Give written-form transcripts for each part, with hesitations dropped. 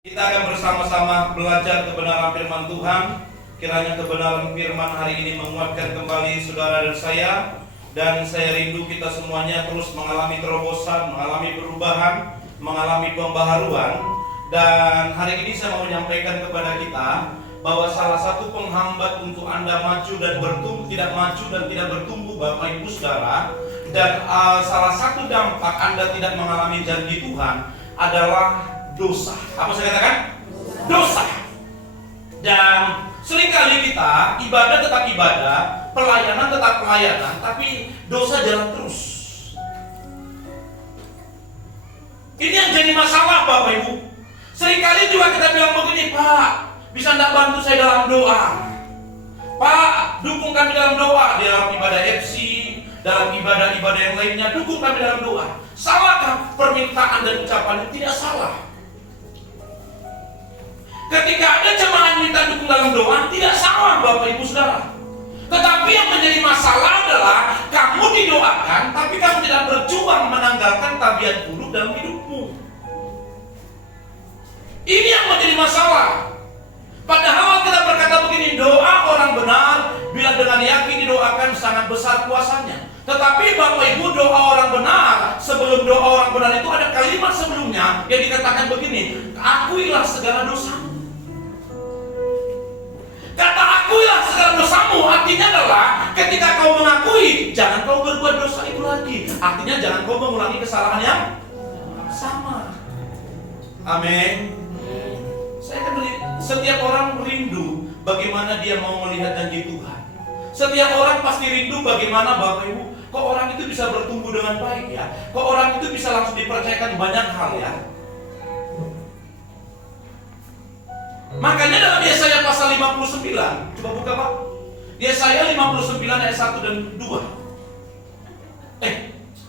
Kita akan bersama-sama belajar kebenaran firman Tuhan. Kiranya kebenaran firman hari ini menguatkan kembali saudara dan saya. Dan saya rindu kita semuanya terus mengalami terobosan, mengalami perubahan, mengalami pembaharuan. Dan hari ini saya mau menyampaikan kepada kita bahwa salah satu penghambat untuk Anda maju dan bertumbuh, tidak maju dan tidak bertumbuh Bapak Ibu Saudara, dan salah satu dampak Anda tidak mengalami janji Tuhan adalah dosa. Apa saya katakan? Dosa. Dan seringkali kita ibadah tetap ibadah, pelayanan tetap pelayanan, tapi dosa jalan terus. Ini yang jadi masalah Bapak Ibu. Seringkali juga kita bilang begini, Pak, bisa enggak bantu saya dalam doa? Pak, dukung kami dalam doa, dalam ibadah FC, dalam ibadah-ibadah yang lainnya, dukung kami dalam doa. Salahkah permintaan dan ucapan? Tidak salah. Ketika ada jemaat minta dukung dalam doa, tidak salah Bapak Ibu Saudara. Tetapi yang menjadi masalah adalah kamu didoakan, tapi kamu tidak berjuang menanggalkan tabiat buruk dalam hidupmu. Ini yang menjadi masalah. Padahal kita berkata begini, doa orang benar bila dengan yakin didoakan sangat besar kuasanya. Tetapi Bapak Ibu, doa orang benar, sebelum doa orang benar itu ada kalimat sebelumnya yang dikatakan begini, akuilah segala dosamu. Kata akuilah segala dosamu artinya adalah ketika kau mengakui, jangan kau berbuat dosa itu lagi. Artinya jangan kau mengulangi kesalahan yang sama. Amin. Saya kan setiap orang rindu bagaimana dia mau melihat janji Tuhan. Setiap orang pasti rindu bagaimana Bapak Ibu, kok orang itu bisa bertumbuh dengan baik ya, kok orang itu bisa langsung dipercayakan banyak hal ya. Makanya dalam Yesaya pasal 59, coba buka Pak. Yesaya 59 ayat 1 dan 2.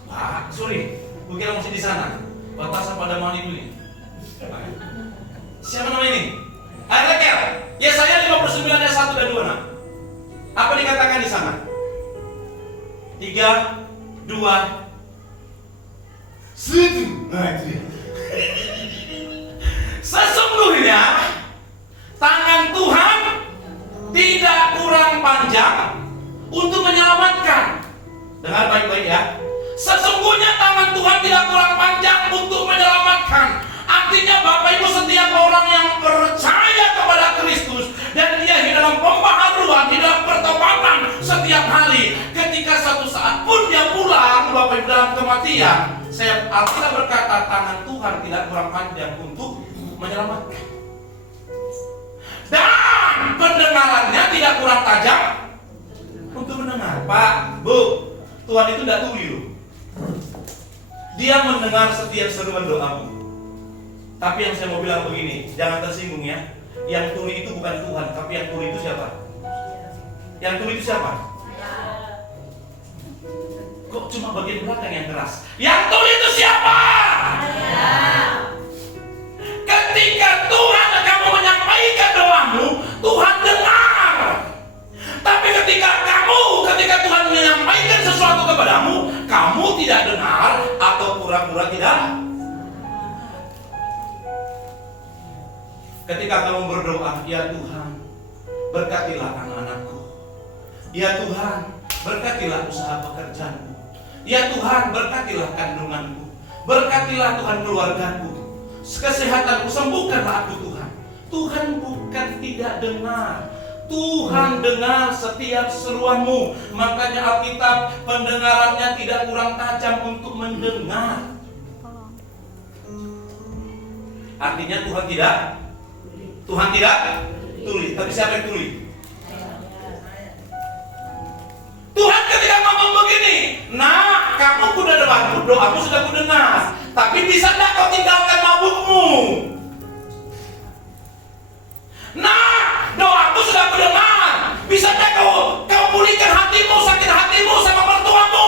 Pak, sorry, gue kira masih di sana. Batasan pada mani ini. Siapa nama ini? Rekel. Yesaya 59 ayat 1 dan 2. Nah. Apa dikatakan di sana? 3, 2, 1. Nah, itu dia. Sesungguhnya tangan Tuhan tidak kurang panjang untuk menyelamatkan. Dengar baik-baik ya. Sesungguhnya tangan Tuhan tidak kurang panjang untuk menyelamatkan. Artinya Bapak Ibu, setiap orang yang percaya kepada Kristus dan dia hidup dalam pembaharuan, di dalam pertobatan setiap hari, ketika satu saat pun dia pulang Bapak Ibu dalam kematian, Alkitab berkata tangan Tuhan tidak kurang panjang untuk menyelamatkan. Dan pendengarannya tidak kurang tajam untuk mendengar. Pak, Bu, Tuhan itu tidak tuli loh. Dia mendengar setiap seruan doamu. Tapi yang saya mau bilang begini, jangan tersinggung ya. Yang tuli itu bukan Tuhan, tapi yang tuli itu siapa? Yang tuli itu siapa? Kok cuma bagian belakang yang keras? Yang tuli itu siapa? Ketika Tuhan kamu menyampaikan doamu, Tuhan dengar. Tapi ketika Tuhan menyampaikan sesuatu kepadamu, kamu tidak dengar atau pura-pura tidak. Ketika kamu berdoa, ya Tuhan, berkatilah anak-anakku. Ya Tuhan, berkatilah usaha pekerjaanku. Ya Tuhan, berkatilah kandunganku. Berkatilah Tuhan keluargaku. Kesehatanku, sembuhkanlah aku Tuhan. Tuhan bukan tidak dengar, Tuhan dengar setiap seruanmu. Makanya Alkitab pendengarannya tidak kurang tajam untuk mendengar. Artinya Tuhan tidak tuli. Tapi siapa yang tuli? Tuhan ketika ngomong begini, nah kamu kuda depanmu, doamu sudah kudengar. Tapi bisa tidak kau tinggalkan mabukmu? Nah, doaku sudah kudengar. Bisa tidak kau pulihkan hatimu, sakit hatimu sama mertuamu?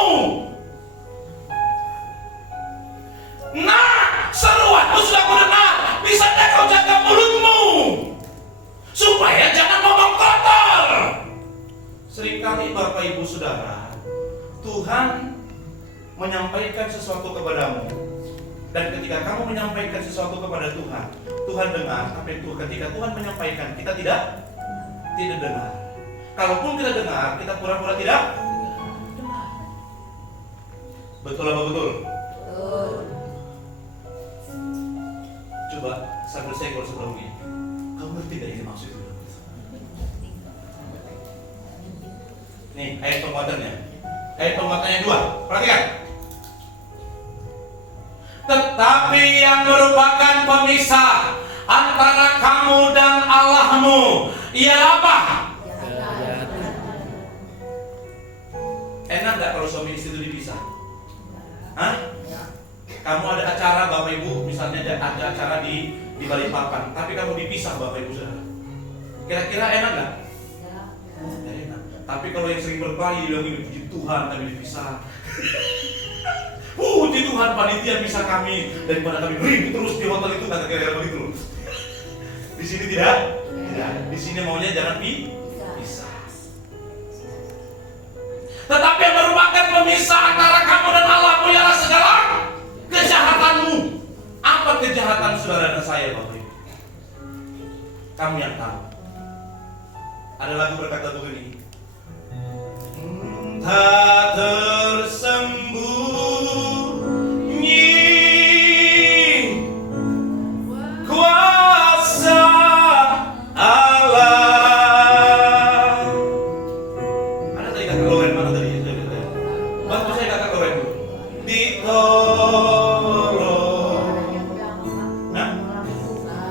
Nah, seruanmu sudah kudengar. Bisa tidak kau jaga mulutmu supaya jangan ngomong kotor? Seringkali Bapak Ibu Saudara, Tuhan menyampaikan sesuatu kepadamu, Dan ketika kamu menyampaikan sesuatu kepada Tuhan, Tuhan dengar. Tapi ketika Tuhan menyampaikan, kita tidak dengar. Kalaupun kita dengar, kita pura-pura tidak dengar. Betul apa betul? Betul. Coba sambil saya kalau sebelum ini, kamu ngerti gak ini maksudnya? Nih, ayat penguatannya. Ayat penguatannya 2. Perhatikan. Tetapi yang merupakan pemisah antara kamu dan Allahmu ialah apa? Enak gak kalau suami istri itu dipisah? Hah? Kamu ada acara Bapak Ibu, misalnya ada acara di Balikpapan, tapi kamu dipisah Bapak Ibu saudara. Kira-kira enak gak? Ya enak. Tapi kalau yang sering berkelahi bilang ini, puji Tuhan kami dipisah. Puji Tuhan panitia bisa kami daripada kami beri terus di hotel itu, kata kira-kira begitu. Di sini tidak. Di sini maunya jangan pisah. Tetapi yang merupakan pemisah antara kamu dan Allahmu ialah segala kejahatanmu. Apa kejahatan saudara dan saya, Bapak Ibu? Kamu yang tahu. Ada lagu berkata begini. Tak tersembunyi kuasa Allah. Ada tadi kakak Loren, mana tadi? Bantu saya kakak Loren dulu. Ditolong. Nah,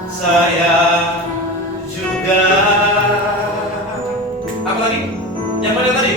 saya juga. Apa lagi? Yang mana tadi?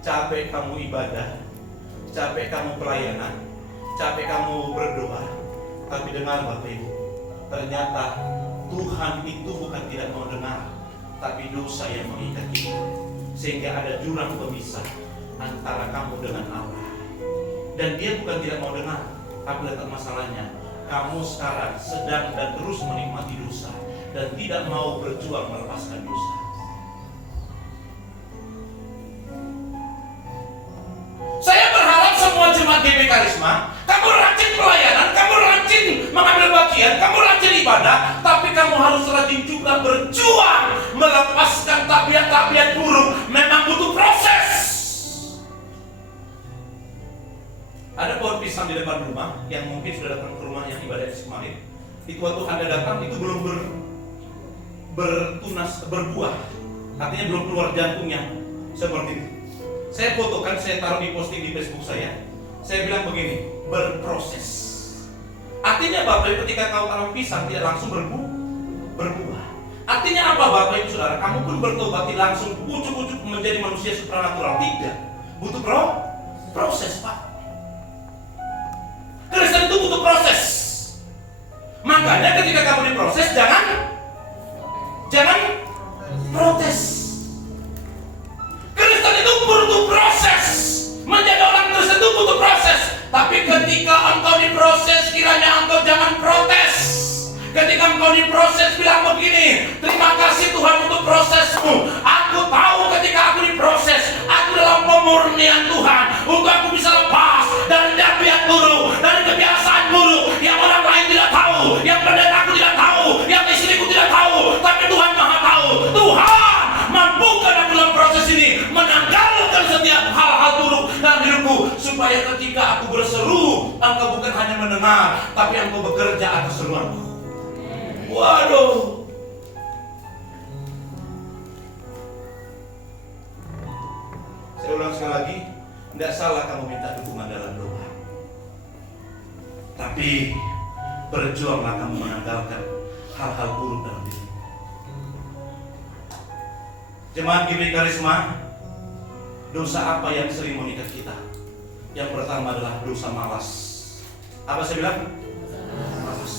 Capek kamu ibadah, capek kamu pelayanan, capek kamu berdoa. Tapi dengar Bapak Ibu, ternyata Tuhan itu bukan tidak mau dengar, tapi dosa yang mengikat kita. Sehingga ada jurang pemisah antara kamu dengan Allah. Dan dia bukan tidak mau dengar, tapi letak masalahnya, kamu sekarang sedang dan terus menikmati dosa dan tidak mau berjuang melepaskan dosa. Saya berharap semua jemaat GP Karisma, kamu rajin pelayanan, kamu rajin mengambil bagian, kamu rajin ibadah, tapi kamu harus rajin juga berjuang melepaskan tabiat-tabiat buruk. Memang butuh proses. Ada pohon pisang di depan rumah yang mungkin sudah datang ke rumah yang ibadah kemarin. Itu waktu Anda datang itu belum berbuah, artinya belum keluar jantungnya seperti itu. Saya fotokan, saya taruh di posting di Facebook saya. Saya bilang begini, berproses. Artinya Bapak ketika kau tanam pisang tidak langsung berbuah. Artinya apa Bapak Ibu Saudara? Kamu pun bertobat langsung ujuk-ujuk menjadi manusia supranatural, tidak. Butuh proses Pak. Kristen itu butuh proses. Makanya ketika kamu diproses jangan protes. Kristen itu butuh proses. Menjadi orang Kristen itu butuh proses. Tapi ketika engkau diproses, kiranya engkau jangan protes. Ketika engkau diproses, bilang begini, terima kasih Tuhan untuk prosesmu. Aku tahu ketika aku diproses, aku dalam pemurnian Tuhan, untuk aku bisa lepas dari dabiat buruk, dari kebiasaan buruk yang orang lain tidak tahu, yang pendetaku tidak tahu, yang istriku tidak tahu, tapi Tuhan Maha tahu. Tuhan mampukan aku dalam proses ini menanggalkan setiap hal-hal buruk dalam hidupku, supaya ketika aku berseru, engkau bukan hanya mendengar, tapi engkau bekerja atas seruanku. Waduh. Saya ulang sekali lagi, tidak salah kamu minta dukungan dalam doa. Tapi berjuanglah kamu menanggalkan hal-hal buruk dalam diri. Jemaat GBI Karisma, dosa apa yang sering mengikat kita? Yang pertama adalah dosa malas. Apa saya bilang? Malas.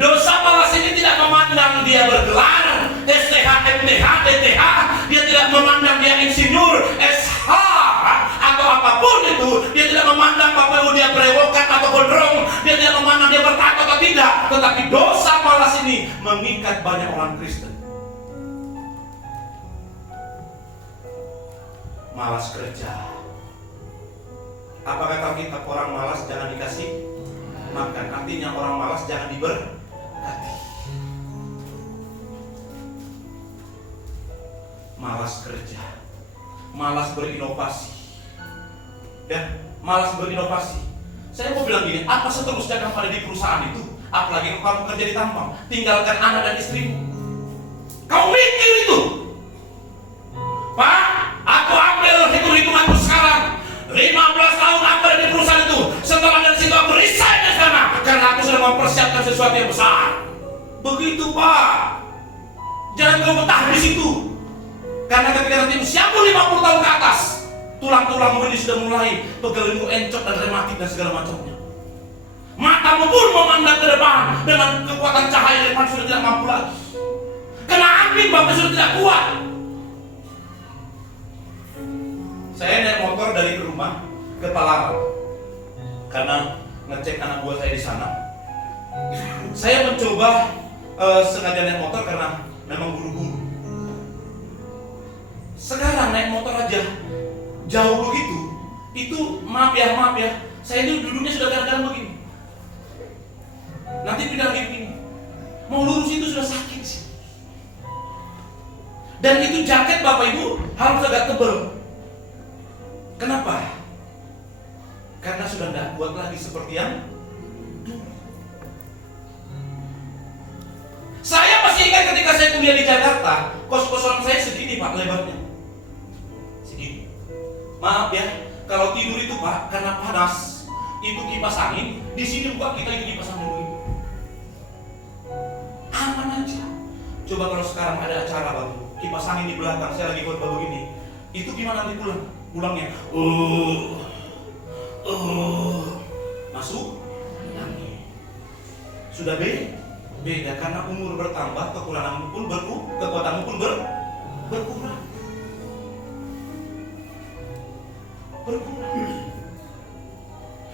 Dosa malas ini tidak memandang dia bergelar STH, MTH, DTH. Dia tidak memandang dia insinyur, SH atau apapun itu. Dia tidak memandang Bapak Ibu dia berewokan atau gondrong. Dia tidak memandang dia bertato atau tidak. Tetapi dosa malas ini mengikat banyak orang Kristen. Malas kerja. Apakah kata kitab orang malas jangan dikasih makan? Artinya orang malas jangan diberkati. Malas kerja, malas berinovasi, dan malas berinovasi. Saya mau bilang gini, apa seterusnya kamu ada di perusahaan itu? Apalagi kamu kerja di tambang, tinggalkan anak dan istrimu. Kau mikir itu, Pak? Aku ambil hitung-hitunganku sekarang. 15 tahun aku ada di perusahaan itu. Setelah dari situ aku resign dari sana, karena aku sedang mempersiapkan sesuatu yang besar. Begitu Pak. Jangan kau betah di situ. Karena ketika nanti usiamu 50 tahun ke atas, tulang-tulangmu ini sudah mulai pegelimu encok dan rematik dan segala macamnya. Matamu pun memandang ke depan dengan kekuatan cahaya depan sudah tidak mampu lagi. Kena angin Bapak sudah tidak kuat. Saya naik motor dari rumah ke Palaran karena ngecek anak buah saya di sana. Saya mencoba sengaja naik motor karena memang buru-buru. Sekarang naik motor aja jauh begitu, itu maaf ya, saya ini duduknya sudah kadang-kadang begini. Nanti pindah begini, mau lurus itu sudah sakit sih. Dan itu jaket Bapak Ibu harus agak tebal. Kenapa? Karena sudah tidak kuat lagi seperti yang dulu. Saya masih ingat ketika saya kuliah di Jakarta, kos-kosan saya segini Pak lebarnya. Segini. Maaf ya, kalau tidur itu Pak, karena panas, itu kipas angin, di sini buka kita itu kipas angin begini. Aman aja. Coba kalau sekarang ada acara Bapak, kipas angin di belakang, saya lagi khotbah begini, itu gimana nanti pulangnya? Masuk angin. Sudah beda karena umur bertambah, kekuranganmu pun kekuatanmu pun berkurang.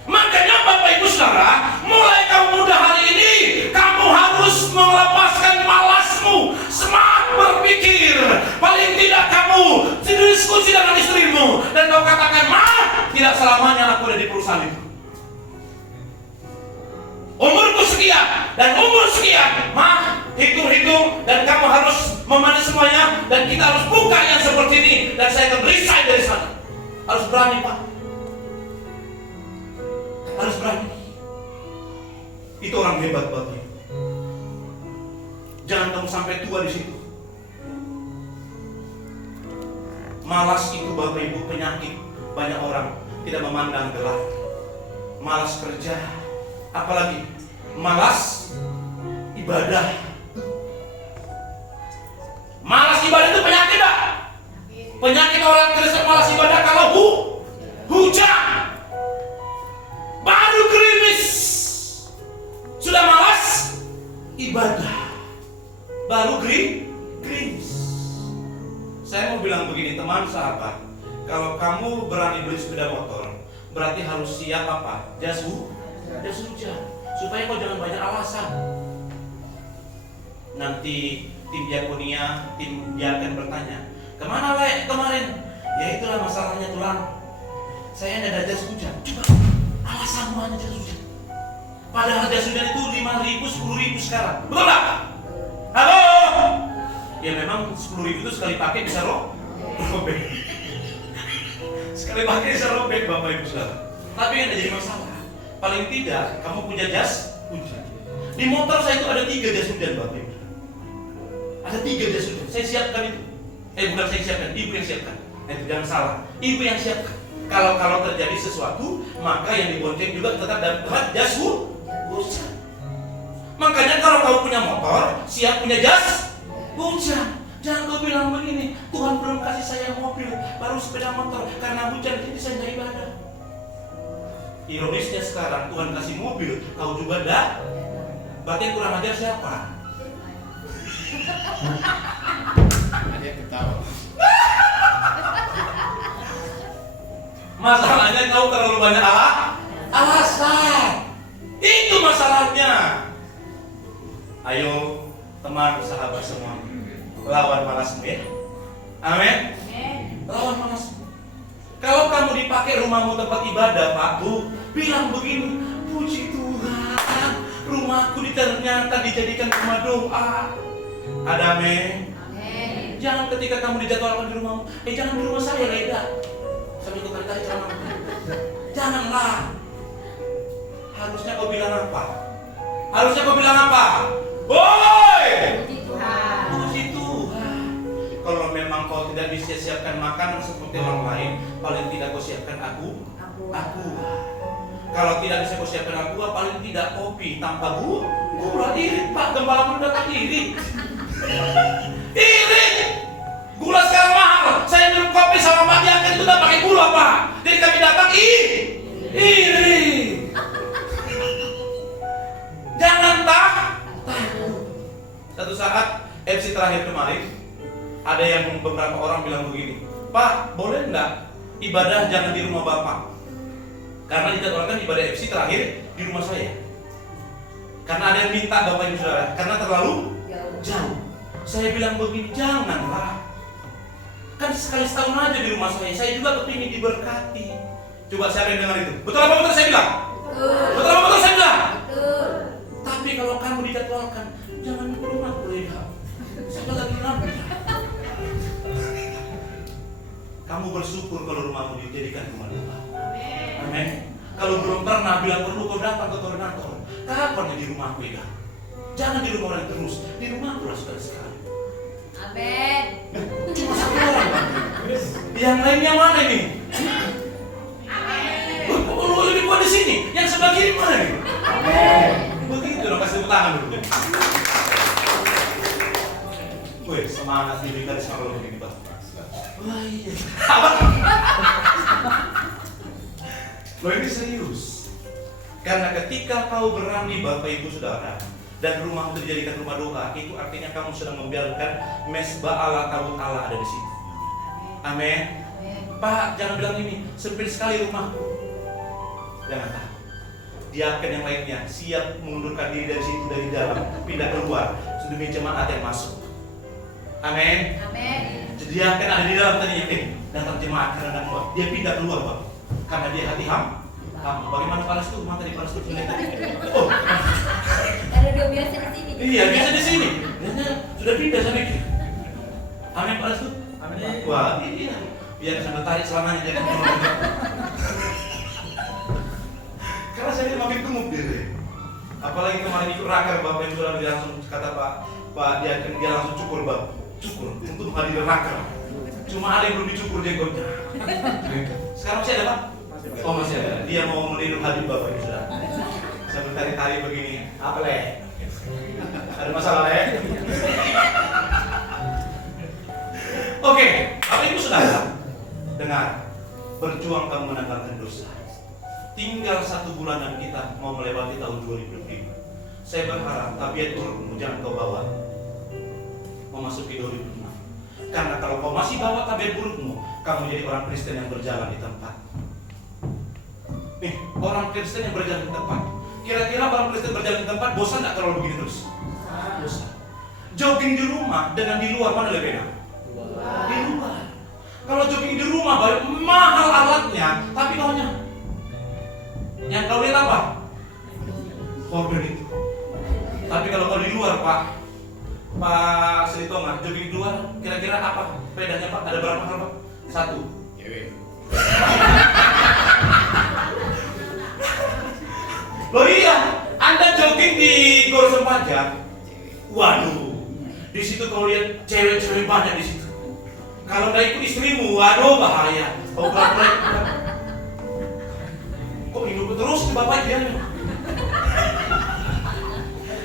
Makanya Bapak Ibu Saudara, mulai kamu muda hari ini, kamu harus melepaskan malasmu, semangat berpikir. Paling tidak kamu diskusi dengan istrimu dan kau katakan, "Ma, tidak selamanya aku ada di perusahaan itu. Umurku sekian dan umur sekian, Ma, hitung-hitung dan kamu harus memanage semuanya dan kita harus buka yang seperti ini dan saya akan resign dari sana." Harus berani Pak. Harus berani. Itu orang hebat Bapak Ibu. Jangan kamu sampai tua di situ. Malas itu Bapak Ibu penyakit banyak orang, tidak memandang gelar. Malas kerja, apalagi malas ibadah. Malas ibadah itu penyakit tak? Penyakit orang Kristen malas ibadah kalau hujan, baru gerimis, sudah malas ibadah, baru gerimis. Saya mau bilang begini teman sahabat, kalau kamu berani beli sepeda motor, berarti harus siap apa? Jas hujan, supaya kau jangan banyak alasan. Nanti tim diakonia, tim diaken bertanya, kemana Le kemarin? Ya itulah masalahnya tulang, saya tidak ada jas hujan. Coba alasan mana jas hujan? Padahal jas hujan itu 5.000, 10.000 sekarang, betul nggak? Halo? Ya memang 10.000 itu sekali pakai bisa robek. Sekali pakai bisa robek Bapak Ibu Saudara. Tapi yang jadi masalah, paling tidak kamu punya jas hujan. Di motor saya itu ada 3 jas hujan Bapak Ibu. Ada 3 jas hujan. Saya siapkan itu. Bukan saya siapkan, ibu yang siapkan. Itu jangan salah. Ibu yang siapkan. Kalau terjadi sesuatu, maka yang dibonceng juga tetap dapat jas hujan. Makanya kalau kamu punya motor, siap punya jas hujan. Jangan kau bilang begini, Tuhan belum kasih saya mobil, baru sepeda motor, karena hujan jadi saya nggak ibadah. Ironisnya sekarang Tuhan kasih mobil, kau juga dah. Berarti yang kurang ajar siapa? Ada yang ketawa. Masalahnya kau terlalu banyak alasan. Itu masalahnya. Ayo teman sahabat semua, lawan malasmu ya. Amin. Lawan malasmu. Kalau kamu dipakai rumahmu tempat ibadah Pak Bu, bilang begini, puji Tuhan, rumahku ternyata dijadikan rumah doa. Ada amin. Jangan ketika kamu dijadwalkan di rumahmu, jangan di rumah saya Leda. Sambil ikut tarik ceramah. Janganlah. Harusnya kau bilang apa? Harusnya kau bilang apa? Boy! Puji Tuhan. Puji Tuhan. Kalau memang kau tidak bisa siapkan makanan seperti orang lain, paling tidak kau siapkan aku. Kalau tidak bisa kau siapkan aku, paling tidak kopi tanpa gula. Irit Pak, gembala muda kan irit. Irit. Gula sekarang mahal. Saya minum kopi sama mati akan itu tidak pakai gula Pak. Jadi kami datang irit. Jangan takut. Satu saat FC terakhir kemarin, ada yang beberapa orang bilang begini, Pak, boleh enggak ibadah jangan di rumah Bapak? Karena dijadwalkan ibadah FC terakhir di rumah saya. Karena ada yang minta Bapak Ibu Saudara, karena terlalu jauh. Saya bilang begini, janganlah. Kan sekali setahun aja di rumah saya juga kepingin diberkati. Coba siapa yang dengar itu? Betul apa betul saya bilang? Betul apa betul saya bilang? Betul. Tapi kalau kamu dijadwalkan, jangan ke rumah Leda. Saya lagi ngapain? Kamu bersyukur kalau rumahmu dijadikan rumah doa. Amin. Kalau belum pernah bilang perlu kau datang ke koordinator. Kapan di rumahku Leda? Jangan di rumah orang terus. Di rumahku lah sekali-sekali. Amin. Cuma satu orang Pak. Yang lainnya mana nih? Amin. Lu ini gua di sini. Yang sebelah kiri mana nih? Amin. Begitu dong, kasih tepuk tangan dulu. Wih, semangat nih kali sama lo begini Pak. Wah iya. Lo ini serius. Karena ketika kau berani Bapak Ibu Saudara dan rumahmu dijadikan rumah doa, itu artinya kamu sedang membiarkan mesbah Allah Tawud Allah ada di situ. Amin. Pak, jangan bilang ini sempit sekali rumahku. Jangan takut. Diaken yang lainnya siap mengundurkan diri dari situ, dari dalam, pindah keluar demi jemaat yang masuk. Amin. Diaken ada di dalam tadi datang jemaat karena keluar, dia pindah keluar Pak, karena dia hati ham. Bagaimana Palas tuh? Mata di Palas tuh oh. Ada dua biasa di sini. Iya, biasa di sini. Biasanya sudah pindah saya pikir. Amin Palas tuh. Amin. Wah, iya. Biar sambil tarik selamanya jangan. Karena saya makin gemuk dia. Apalagi kemarin ikut raker Bapak Ibu Saudara, dia langsung kata Pak dia langsung cukur untuk menghadiri raker. Cuma ada yang belum dicukur jenggotnya. Sekarang masih ada Pak? Oh masih ada. Dia mau meniru hadir Bapak Ibu Saudara. Sambil tari-tari begini. Apa Le? Ada masalah Le? Oke, Bapak Ibu Saudara, dengar. Berjuang kamu menanggalkan dosa. Tinggal 1 bulan dan kita mau melewati tahun 2025. Saya berharap tabiat burukmu jangan kau bawa memasuki 2025. Karena kalau kau masih bawa tabiat burukmu, kamu jadi orang Kristen yang berjalan di tempat. Nih, orang Kristen yang berjalan di tempat. Kira-kira orang Kristen berjalan di tempat bosan nggak kalau begini terus? Bosan. Jogging di rumah dengan di luar mana lebih enak? Di luar. Kalau jogging di rumah mahal alatnya, tapi kaunya yang kau lihat apa? Order itu. Tapi kalau kau di luar Pak Sri Tonga, jogging di luar, kira-kira apa bedanya Pak? Ada berapa hal Pak? 1. Loh iya, Anda jogging di Gor Sempaja, waduh, di situ kau lihat cewek-cewek banyak di situ. Kalau nggak ikut istrimu, waduh bahaya. Kau kok hidup terus di Bapak dia?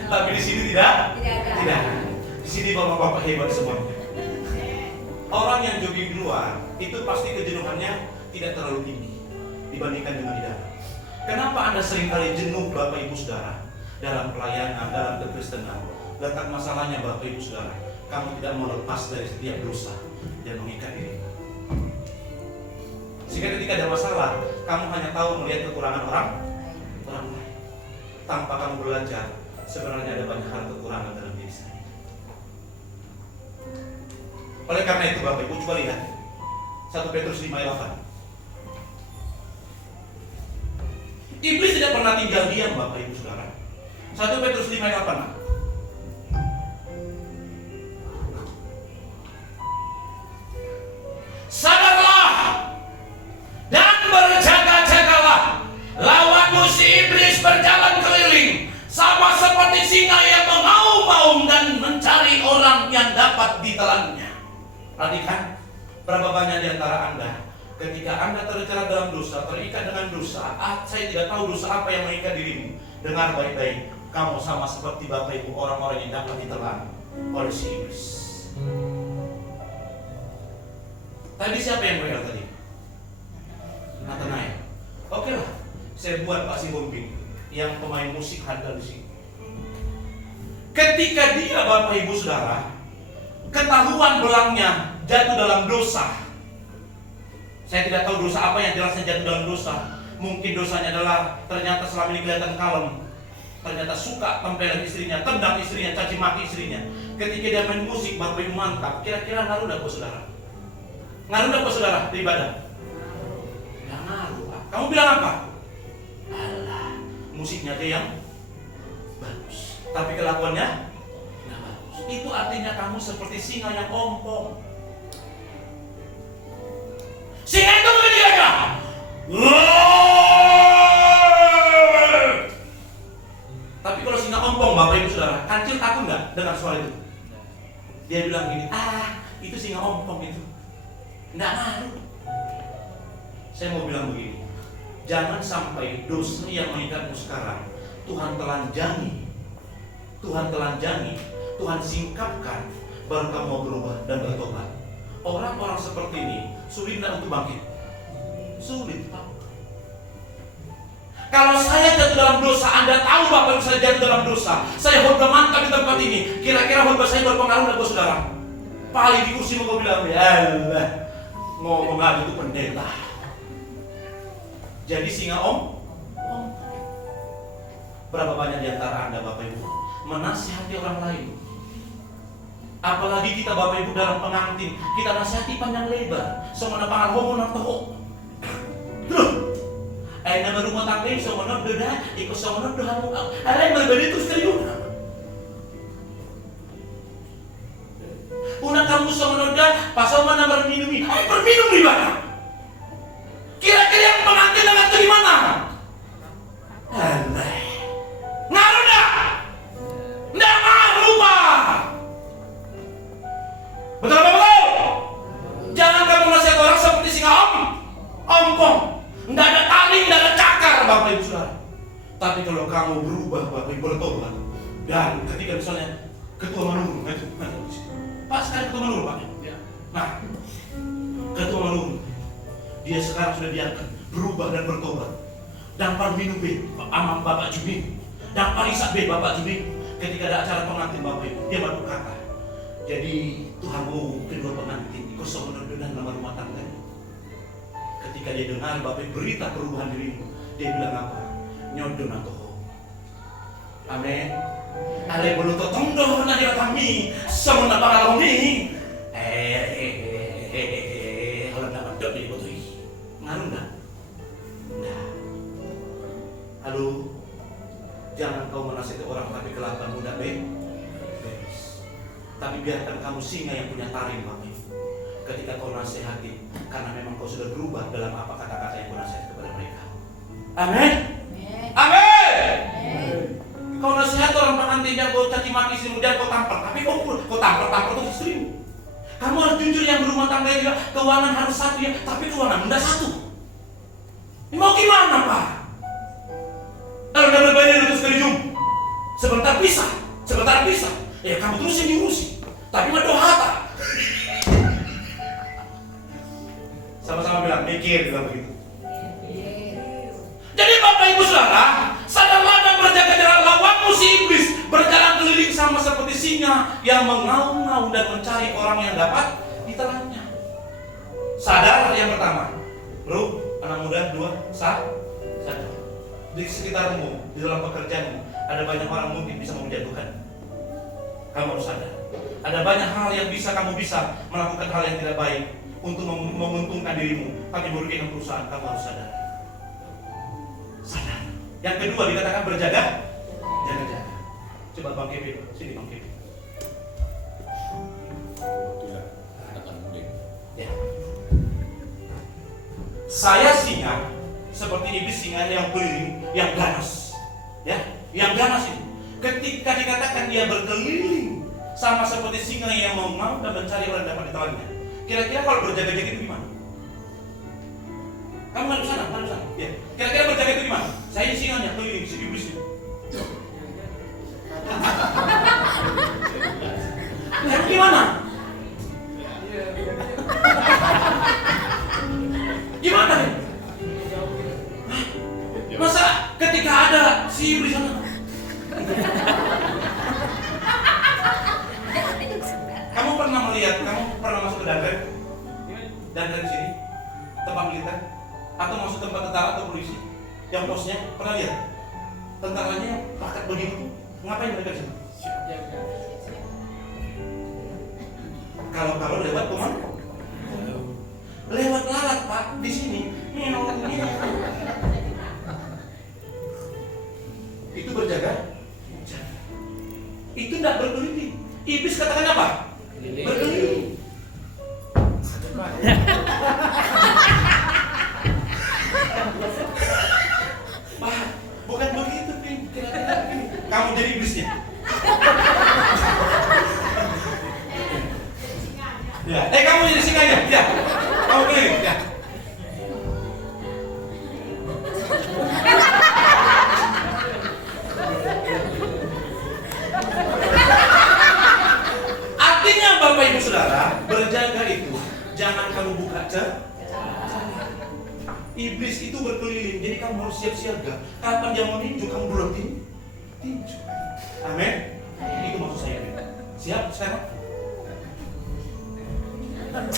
Tapi di sini tidak. Di sini bapak-bapak hebat semuanya. Orang yang jogging di luar itu pasti kejenuhannya tidak terlalu tinggi dibandingkan dengan di dalam. Kenapa Anda seringkali jenuh Bapak Ibu Saudara dalam pelayanan, dalam kekristenan? Letak masalahnya Bapak Ibu Saudara, kamu tidak mau lepas dari setiap dosa dan mengikat diri. Sehingga ketika ada masalah, kamu hanya tahu melihat kekurangan orang lain. Tanpa kamu belajar, sebenarnya ada banyak hal kekurangan dalam diri saya. Oleh karena itu Bapak Ibu coba lihat 1 Petrus 5 ayat 8. Iblis tidak pernah tinggal diam Bapak Ibu Saudara. 1 Petrus 5 ayat 8. Sadarlah dan berjaga-jagalah, lawanmu si iblis berjalan keliling sama seperti singa yang mengaum-ngaum dan mencari orang yang dapat ditelannya. Perhatikan, berapa banyak di antara Anda ketika Anda terjerat dalam dosa, terikat dengan dosa, saya tidak tahu dosa apa yang mengikat dirimu. Dengar baik-baik, kamu sama seperti Bapak Ibu orang-orang yang dapat ditelan oleh si iblis. Tadi siapa yang beredar tadi? Nathanael. Oke lah, saya buat Pak Sihombing yang pemain musik handal di sini. Ketika dia Bapak Ibu Saudara ketahuan belangnya jatuh dalam dosa. Saya tidak tahu dosa apa yang jelasnya jatuh dalam dosa. Mungkin dosanya adalah ternyata selama ini kelihatan kalem, ternyata suka tempelin istrinya, tendang istrinya, caci maki istrinya. Ketika dia main musik Bapak Ibu mantap, kira-kira ngaruh enggak Pak Saudara? Ngaruh enggak Pak Saudara di ibadah? Enggak ngaruh Pak. Kamu bilang apa? Alah, musiknya aja yang bagus, tapi kelakuannya nggak bagus. Itu artinya kamu seperti singa yang ompong. Singa itu begini aja. Tapi kalau singa ompong Bapak Ibu Saudara, kancil takut nggak dengar suara itu? Dia bilang gini, itu singa ompong itu. Nggak ngaruh. Saya mau bilang begini, jangan sampai dosa yang mengikatmu sekarang Tuhan telanjangi, Tuhan singkapkan, baru kamu mau berubah dan bertobat. Orang-orang seperti ini sulit untuk bangkit. Sulit Pak. Kalau saya jatuh dalam dosa, Anda tahu Bapak Ibu saya jatuh dalam dosa, saya khotbah mantap di tempat ini, kira-kira khotbah saya berpengaruh nggak Saudara? Paling di kursi mau bilang, Allah, ngomong lagi itu pendeta. Jadi singa om. Berapa banyak di antara Anda Bapak Ibu menasihati orang lain? Apalagi kita Bapak Ibu dalam pengantin, kita nasihati panjang lebar. Semana pangan homo nang tahu. Nama rumah tangga semana beda, ikut semana dohamu. Ada yang berbeda itu serius. Una kamu semana dah, pasal mana berminum? Berminum di mana? Kira-kira yang pengantin dengan itu di mana? Dan ketika misalnya ketua menurun, Pak sekarang ketua menurun Pak. Ya. Nah, ketua menurun, dia sekarang sudah diangkat, berubah dan bertobat. Dampar minum B, amam Bapak Juni, dampar isak B Bapak Juni. Ketika ada acara pengantin Bapak Ibu, dia baru kata, jadi Tuhan mau kedua pengantin ikut dan nama rumah tangga. Ketika dia dengar Bapak Ibu berita perubahan dirimu, dia bilang apa? Nyodon atau amin. Ale bulu totong doh na dia kami, semua bakal ini. Kalau dapat dot di botoi, ngaruh dah. Nah, halo, jangan kau menasihati orang tapi kelakuan muda beres. Tapi biarkan kamu singa yang punya taring Bapak Ibu. Ketika kau nasihati, karena memang kau sudah berubah dalam apa kata-kata yang kau nasihati kepada mereka. Amin. Amin. Kau nasihat orang pengantin yang kau caci maki istrimu dan kau tampar, tapi kau tampar tuh istrimu. Kamu harus jujur yang berumah tangga juga, keuangan harus satu ya, tapi keuangan benda satu. Ini mau gimana Pak? Kalau udah berbeda terus kerjum, sebentar pisah, ya kamu terus yang diurusi, tapi madoh hata. Sama-sama bilang mikir bilang begitu. Jadi Bapak Ibu Saudara, sadarlah dan berjaga-jaga lawanmu si iblis berjalan keliling sama seperti singa yang mengaum-ngaum dan mencari orang yang dapat ditelannya. Sadar yang pertama, bro, anak muda, dua, sadar. Di sekitarmu, di dalam pekerjaanmu, ada banyak orang mungkin bisa menjatuhkan. Kamu harus sadar. Ada banyak hal yang bisa kamu bisa melakukan hal yang tidak baik untuk menguntungkan dirimu, tapi merugikan perusahaan. Kamu harus sadar. Sadar. Yang kedua dikatakan berjaga, jaga-jaga. Coba Bang Kevin, sini Bang Kevin. Ya. Saya singa, seperti iblis singa yang keliling, yang ganas, ya, yang ganas itu. Ketika dikatakan dia berkeliling, sama seperti singa yang mau dan mencari orang dapat ditelannya. Kira-kira kalau berjaga-jaga itu gimana? Kamu kan di sana, ya. Kira-kira berjaga itu gimana? Saya singanya keliling si iblisnya. Nah, gimana? Gimana nih? Masa ketika ada si iblis sana? Kamu pernah masuk ke danren sini, tempat militer, atau masuk tempat tentara atau polisi, yang posnya pernah lihat? Tentaranya pakai begitu, ngapain mereka di sana? Kalau lewat kemana? Lewat lalat Pak, di sini. Itu berjaga. Itu tidak berkeliling. Iblis katakan apa? Berkeliling. Pak, bukan begitu, Pin. Kira-kira begini. Kamu jadi iblisnya. Ya, kamu jadi singanya. Ya. Kamu keliling, ya. Artinya Bapak Ibu Saudara, berjaga itu jangan kamu buka celah. Iblis itu berkeliling, jadi kamu harus siap-siaga. Kapan dia mau ninju, kamu belum tinju. Amin. Itu maksud saya. Siap sekarang? Nah,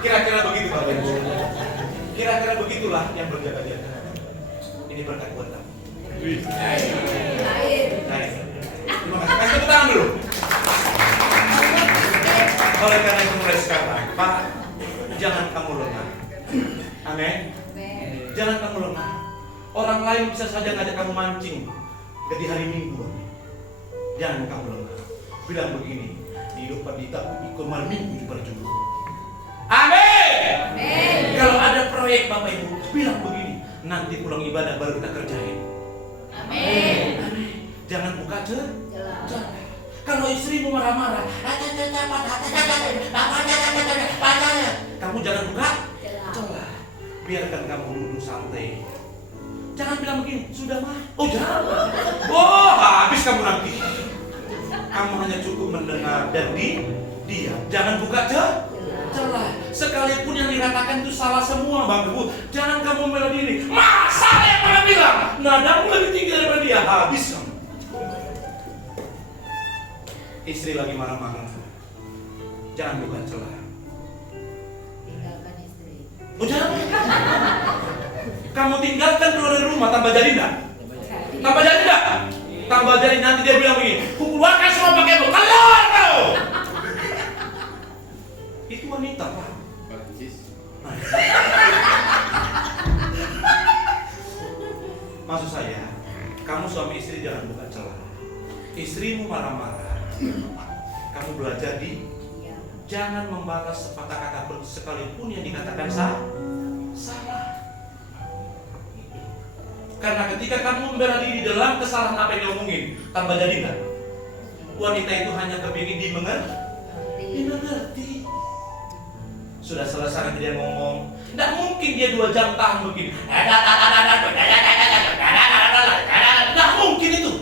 kira-kira begitu Bapak Ibu. Kira-kira begitulah yang berjaga-jaga. Ini berkat buat kamu. Terima kasih. Kasih tepuk tangan dulu. Oleh karena itu mulai sekarang, Pak, jangan kamu lengah. Amin. Jangan kamu lengah. Orang lain bisa saja ngajak kamu mancing di hari Minggu. Jangan kamu lengah. Bilang begini, hidup perdita ikut malam Minggu di perjuru. Amin. Kalau ada proyek Bapak Ibu, bilang begini, nanti pulang ibadah baru kita kerjain. Amin. Jangan buka celah. Kalau istrimu marah-marah, kamu jangan buka celah. Biarkan kamu duduk santai. Jangan bilang begini, sudah mah. Oh jangan. Oh habis kamu nanti. Kamu hanya cukup mendengar dan diam. Jangan buka celah. Sekalipun yang dikatakan itu salah semua Bapak Ibu, jangan kamu membela diri. Masa yang pernah bilang nadamu lebih tinggi daripada dia, habis kamu. Istri lagi marah-marah, jangan buka celah. Tinggalkan istri. Oh jangan. Kamu tinggalkan keluar dari rumah, tambah jadi enggak? Tambah jadi enggak? Tambah jadi, nanti dia bilang begini, kukeluarkan semua pakaianmu, keluar kau. Itu wanita Pak. Bagus. Maksud saya, kamu suami istri jangan buka celah. Istrimu marah-marah, kamu belajar jangan membalas sepatah kata sekalipun yang dikatakan salah. Karena ketika kamu membela diri dalam kesalahan apa yang diomongin, tambah jadi enggak? Wanita itu hanya kepingin dimengerti. Sudah selesai nanti dia ngomong, tidak mungkin dia 2 jam tahan begini. Tidak mungkin itu.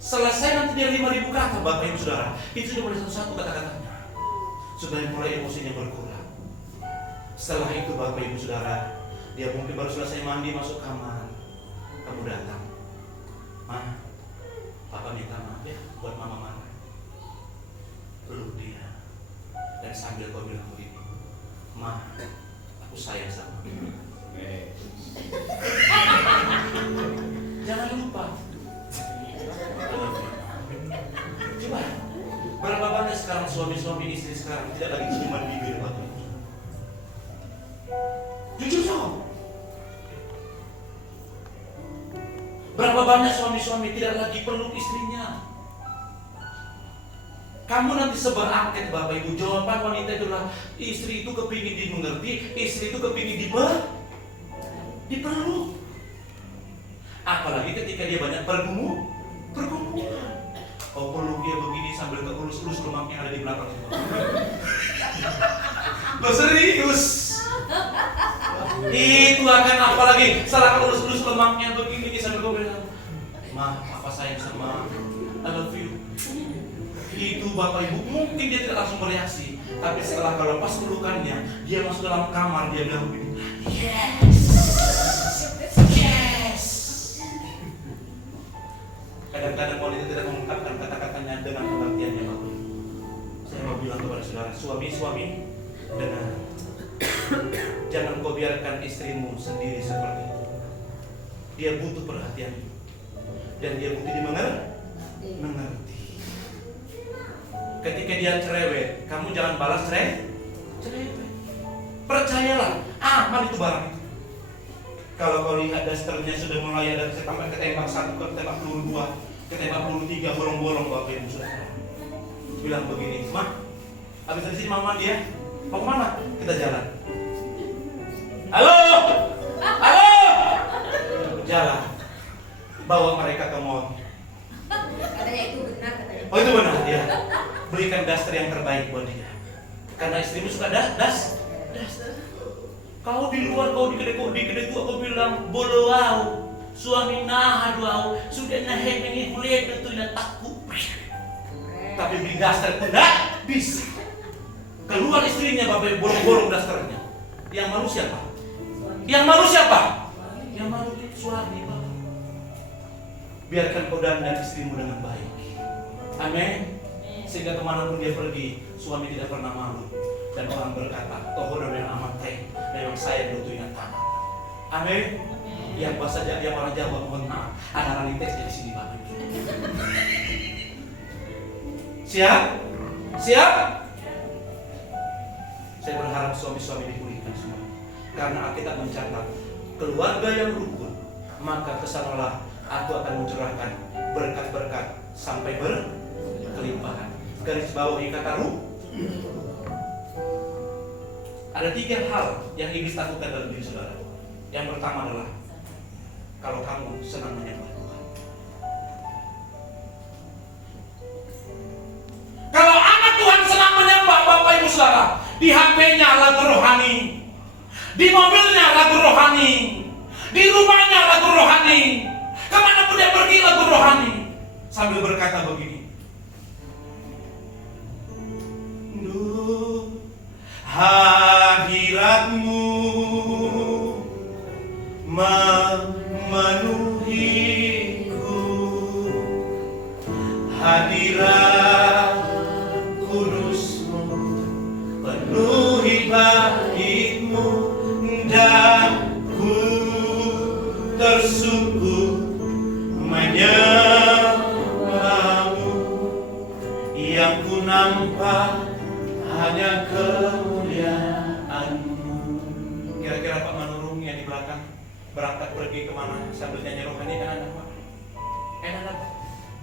Selesai nanti dia 5.000 kata, Bapak Ibu Saudara. Itu sudah mulai satu-satu kata-katanya. Sudah mulai emosinya berkurang. Setelah itu Bapak Ibu Saudara, dia mungkin baru selesai mandi masuk kamar. Kamu datang, Ma, Papa minta maaf ya buat Mama marah. Peluk dia dan sambil kau bilang begini, Ma, aku sayang sama kamu. Jangan lupa. Coba, berapa banyak sekarang suami-suami istri sekarang tidak lagi ciuman bibir Bapak Ibu? Jujur sama. Berapa banyak suami-suami tidak lagi peluk istrinya? Kamu nanti sebar angket Bapak Ibu, jawaban wanita itulah istri itu kepingin dimengerti, istri itu kepingin dipeluk. Apalagi ketika dia banyak pergumulan. Oh peluk dia begini sambil keulus-ulus lemak yang ada di belakang itu. Lo serius? Itu akan apalagi salah urus-urus lemaknya begini sambil kau bilang, Ma, apa sayang sama I love you. Itu Bapak Ibu mungkin dia tidak langsung bereaksi, tapi setelah kalau pas pelukannya dia masuk dalam kamar dia bilang begini, yes. Kadang-kadang wanita tidak mengungkapkan kata-katanya dengan pengertiannya Bapak Ibu. Saya mau bilang kepada saudara, suami-suami dengar. Jangan kau biarkan istrimu sendiri seperti itu. Dia butuh perhatian dan dia butuh dimengerti. Ketika dia cerewet, kamu jangan balas cerewet. Percayalah, aman itu barang itu. Kalau kau lihat dasternya sudah mulai ada sampai ketembak 1, ketembak peluru 2, ketembak peluru 3, bolong-bolong Bapak Ibu Saudara. Bilang begini, Ma, habis dari sini Mama dia, mau kemana? Kita jalan. Halo, jalan. Bawa mereka ke mall. Katanya itu benar katanya. Oh itu benar ya. Berikan daster yang terbaik buat dia. Karena istrimu suka daster. Kau di luar kau di gede tua kau bilang bolo au, suami nah aduh sudah nahe mengi kuliah itu yang takut. Tapi beli daster pun tidak bisa. Keluar istrinya Bapak bolong-bolong dasternya. Yang malu siapa? Yang malu siapa? Yang malu itu suami Bapak. Biarkan kau dandan istrimu dengan baik. Amin. Sehingga kemanapun dia pergi, suami tidak pernah malu. Dan orang berkata, tohono yang amat teh, memang saya butuh ingat tangan. Amin. Yang bahasa yang orang Jawa mohon maaf, ada realitas di sini Bapak. Siap? Siap? Saya berharap suami-suami dipulihkan semua. Karena Alkitab mencatat keluarga yang rukun, maka kesanalah aku akan mencurahkan berkat-berkat sampai berkelimpahan. Garis bawahi kata ada 3 hal yang iblis takutkan dalam diri saudara. Yang pertama adalah kalau kamu senang menyembah Tuhan. Kalau anak Tuhan senang menyembah Bapak Ibu Saudara, di HP-nya lagu rohani, di mobilnya lagu rohani, Di rumahnya lagu rohani. Kemanapun dia pergi lagu rohani. Sambil berkata begini. Duh, hadiratmu memenuhiku, hadirat kudusmu penuhi baitmu, dan ku tersungguh menyembahmu. Yang ku nampak hanya kemuliaan-Mu. Kira-kira Pak Manurung yang di belakang berangkat pergi kemana sambil nyanyi rohani, enak Pak? Enak Pak?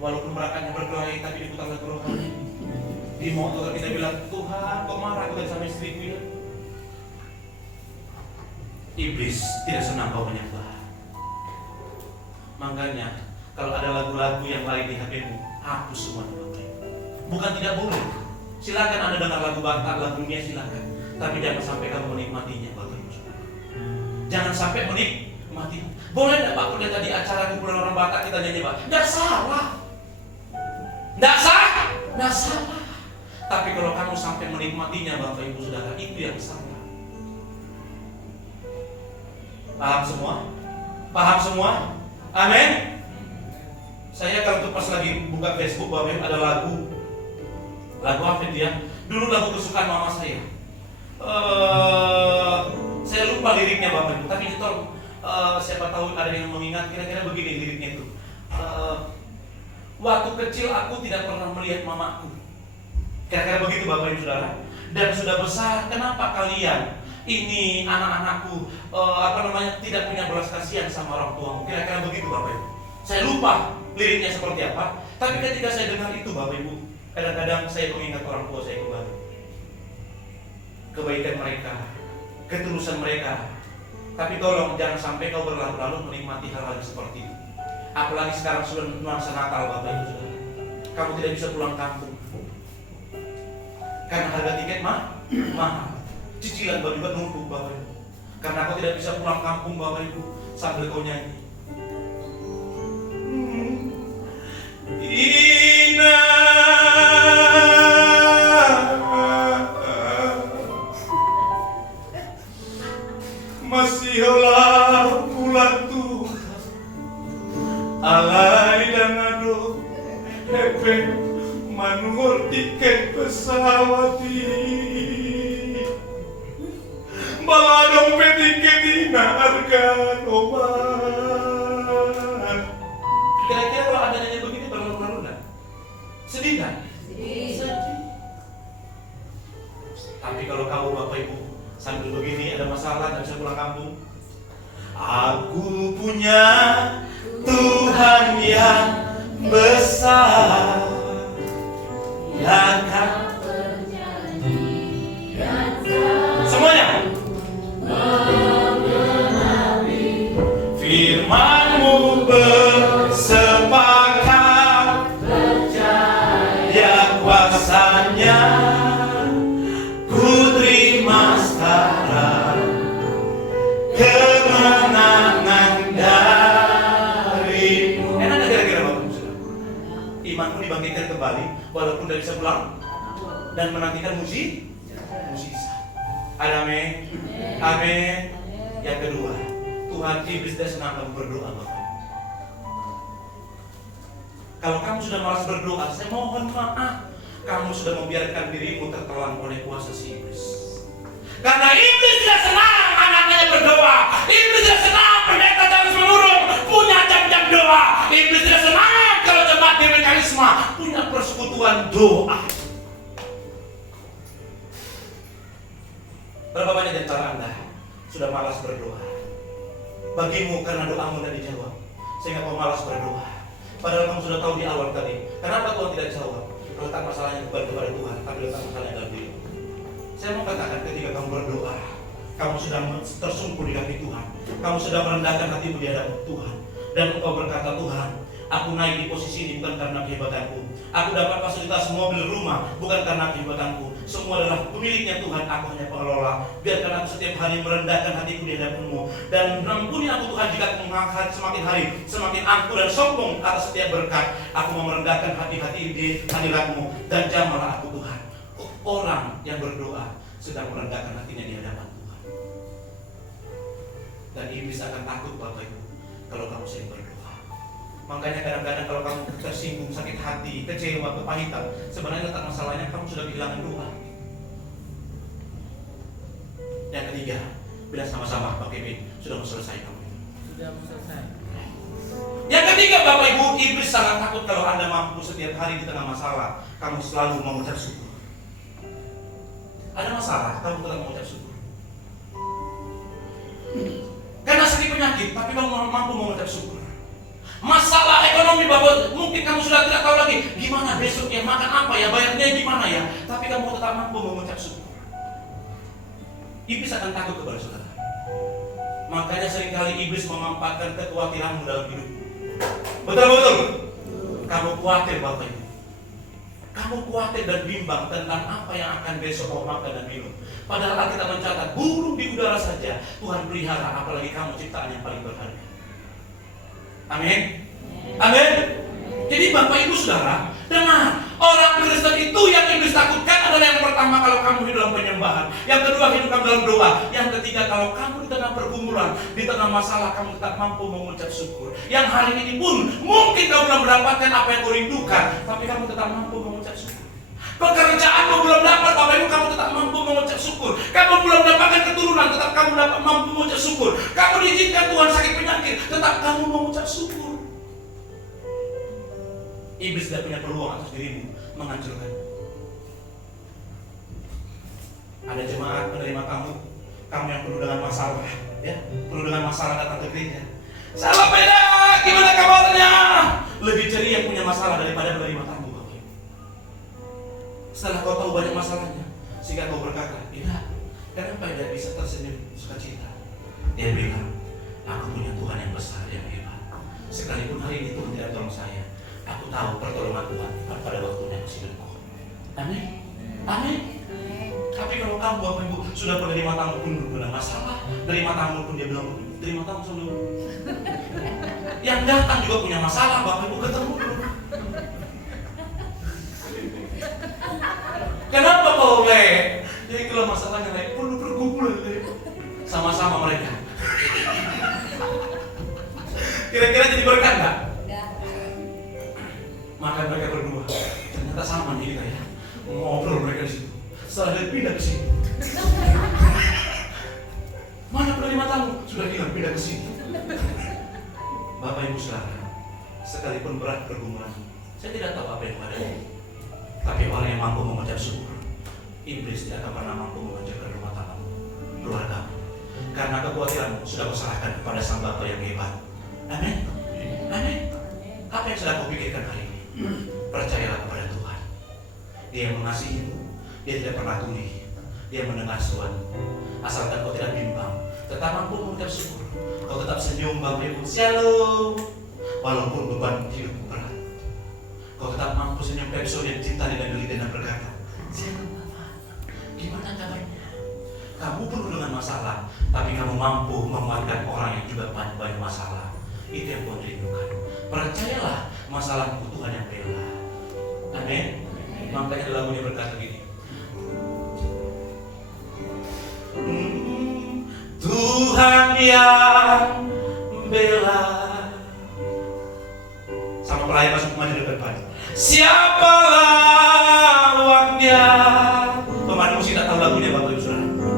Walaupun berangkatnya berkelahi tapi diputar lagu rohani. Di motor kita bilang, Tuhan kok marah kita sama istriku ya? Iblis tidak senang kau menyembah. Makanya kalau ada lagu-lagu yang lain di HP-mu, hapus semua Bapak. Bukan tidak boleh. Silakan Anda dengar lagu Batak, lagu dunia silakan. Tapi jangan sampai kamu menikmatinya Bapak Ibu. Jangan sampai menikmati. Boleh enggak Pak pendeta di acara kumpulan orang Batak kita nyanyi Pak? Enggak salah. Enggak salah. Enggak salah. Tapi kalau kamu sampai menikmatinya Bapak Ibu Saudara, itu yang salah. Paham semua? Paham semua? Amin. Saya kalau pas lagi buka Facebook Bapak Ibu ada lagu apa dia? Dulu lagu kesukaan mama saya. Saya lupa liriknya Bapak Ibu, tapi itu siapa tahu ada yang mengingat, kira-kira begini liriknya itu. Waktu kecil aku tidak pernah melihat mamaku. Kira-kira begitu Bapak Ibu Saudara. Dan sudah besar, kenapa kalian ini anak-anakku tidak punya belas kasihan sama orang tuamu? Kira-kira begitu Bapak Ibu. Saya lupa liriknya seperti apa, tapi ketika saya dengar itu Bapak Ibu, kadang-kadang saya mengingat orang tua saya kembali. Kebaikan mereka, ketulusan mereka. Tapi tolong jangan sampai kau berlarut-larut menikmati hal-hal seperti itu. Apalagi sekarang sudah nuansa Natal Bapak Ibu Saudara. Kamu tidak bisa pulang kampung karena harga tiket mahal. Cicilan Bapak Ibu numpuk Bapak Ibu. Karena kau tidak bisa pulang kampung Bapak Ibu sambil kau nyanyi. Masihlah bulan Tuhan, alai dan ado, hepe manur tiket pesawat baladong petiket dina harga obat. Kira-kira kalau ada nyanyi begini berlalu-lalu enggak? Sedih kan? Sedih. Tapi kalau kamu Bapak Ibu sambil begini ada masalah tidak bisa pulang kampung. Aku punya Tuhan yang besar, yang kan semuanya firman-Mu bersepakat, percaya kuasanya, ku terima sekarang kemenangan dari-Mu. Enak gak kira-kira Bapak Ibu Saudara? Imanmu dibangkitkan kembali walaupun tidak bisa pulang dan menantikan mukjizat. Amin. Amin. Yang kedua, Tuhan iblis tidak senang kamu berdoa Bapak. Kalau kamu sudah malas berdoa, saya mohon maaf, kamu sudah membiarkan dirimu tertelan oleh kuasa si iblis. Karena iblis tidak senang anaknya berdoa. Iblis tidak senang pendeta terus menurun punya jam-jam doa. Iblis tidak senang kalau jemaat di mekanisme punya persekutuan doa. Berapa banyak di antara Anda sudah malas berdoa? Bagimu karena doamu tidak dijawab, sehingga kau malas berdoa. Padahal kamu sudah tahu di awal tadi, kenapa Tuhan tidak jawab? Letak masalahnya bukan kepada Tuhan, tapi letak masalahnya dalam diri. Saya mau katakan ketika kamu berdoa, kamu sudah tersungkur di kaki Tuhan, kamu sudah merendahkan hatimu di hadapan Tuhan, dan engkau berkata, Tuhan, Aku naik di posisi ini bukan karena kehebatanku. Aku dapat fasilitas mobil, rumah bukan karena kehebatanku. Semua adalah pemiliknya Tuhan. Aku hanya pengelola. Biarkan aku setiap hari merendahkan hatiku di hadapan-Mu, dan ampuni aku Tuhan jika aku mengangkat semakin hari semakin angkuh dan sombong atas setiap berkat. Aku mau merendahkan hati-hati di hadirat-Mu, dan jamahlah aku Tuhan. Orang yang berdoa sedang merendahkan hatinya di hadapan Tuhan. Dan iblis akan takut Bapak Ibu kalau kamu sering berdoa. Makanya kadang-kadang kalau kamu tersinggung, sakit hati, kecewa, kepahitan, sebenarnya letak masalahnya kamu sudah kehilangan doa. Yang ketiga, bilang sama-sama Pak Kevin, sudah mau selesai kamu. Sudah mau selesai. Yang ketiga Bapak Ibu, iblis sangat takut kalau Anda mampu setiap hari di tengah masalah kamu selalu mengucap syukur. Ada masalah, kamu tetap mengucap syukur. Karena sakit penyakit, tapi kamu mampu mengucap syukur. Masalah ekonomi Bapak, mungkin kamu sudah tidak tahu lagi gimana besok ya, makan apa ya, bayarnya gimana ya, tapi kamu tetap mampu mengucap syukur. Iblis akan takut kepada saudara. Makanya seringkali iblis memanfaatkan kekhawatiranmu dalam hidupmu. Betul-betul. Kamu khawatir Bapak Ibu. Kamu khawatir dan bimbang tentang apa yang akan besok kau makan dan minum. Padahal kita mencatat burung di udara saja Tuhan pelihara, apalagi kamu ciptaan yang paling berharga. Amin. Amin. Jadi Bapak Ibu Saudara, dengar, orang Kristen itu yang iblis takutkan adalah yang pertama kalau kamu hidup dalam penyembahan, yang kedua hidup kamu dalam doa, yang ketiga kalau kamu di tengah pergumulan, di tengah masalah kamu tetap mampu mengucap syukur. Yang hari ini pun mungkin kamu belum mendapatkan apa yang kau rindukan, tapi kamu tetap mampu mengucap syukur. Pekerjaanmu belum dapat, Bapak Ibu, kamu tetap mampu mengucap syukur. Kamu belum dapatkan keturunan, tetap kamu dapat mampu mengucap syukur. Kamu diizinkan Tuhan sakit penyakit, tetap kamu mengucap syukur. Iblis tidak punya peluang atas dirimu menghancurkan. Ada jemaat menerima kamu yang penuh dengan masalah, ya, penuh dengan masalah datang ke gereja. Salam beda, gimana kabarnya? Lebih ceria punya masalah daripada menerima tamu. Setelah kau tahu banyak masalahnya, sehingga kau berkata, tidak, kenapa tidak bisa tersenyum sukacita? Dia bilang, aku punya Tuhan yang besar, yang hebat. Sekalipun hari ini Tuhan tidak tolong saya, aku tahu pertolongan Tuhan pada waktunya hidupku. Amin. Amin. Tapi kalau kamu Bapak Ibu sudah menerima tamu pun dengan masalah, terima tamu pun dia bilang, terima tamu dulu. Yang datang juga punya masalah, Bapak Ibu ketemu dulu. Kenapa kau Le? Jadi kalau masalahnya Le, perlu pergumulan Le. Sama-sama mereka. Kira-kira jadi berkat nggak? Maka mereka berdua ternyata sama nih kita ya. Ngobrol mereka di situ. Setelah dia pindah ke sini. Mana penerima tamu? Sudah hilang, pindah ke sini. Bapak Ibu Saudara, sekalipun berat pergumulan, saya tidak tahu apa yang ada. Tapi orang yang mampu mengucap syukur, iblis tidak akan pernah mampu menghancurkan rumah tanggamu, keluargamu. Karena kekhawatiranmu sudah kau serahkan kepada Sang Bapa yang hebat. Amin. Amin. Apa yang sudah kau pikirkan hari ini? Percayalah kepada Tuhan. Dia yang mengasihimu, Dia tidak pernah tuli, Dia mendengar suaramu. Asalkan kau tidak bimbang, tetap mampu mengucap syukur, kau tetap senyum Bapak Ibu. Shalom. Walaupun beban hidupmu berat, kau tetap mampu senyum pekso yang cinta dan geli dan berkata, "Shalom Bapak, gimana kabarnya?" Kamu penuh dengan masalah, tapi kamu mampu menguatkan orang yang juga banyak masalah. Itu yang Tuhan rindukan. Percayalah, masalahmu Tuhan yang bela. Amin. Makanya lagunya berkata gini, Tuhan yang bela. Sama pelayan masuk maju depan. Siapa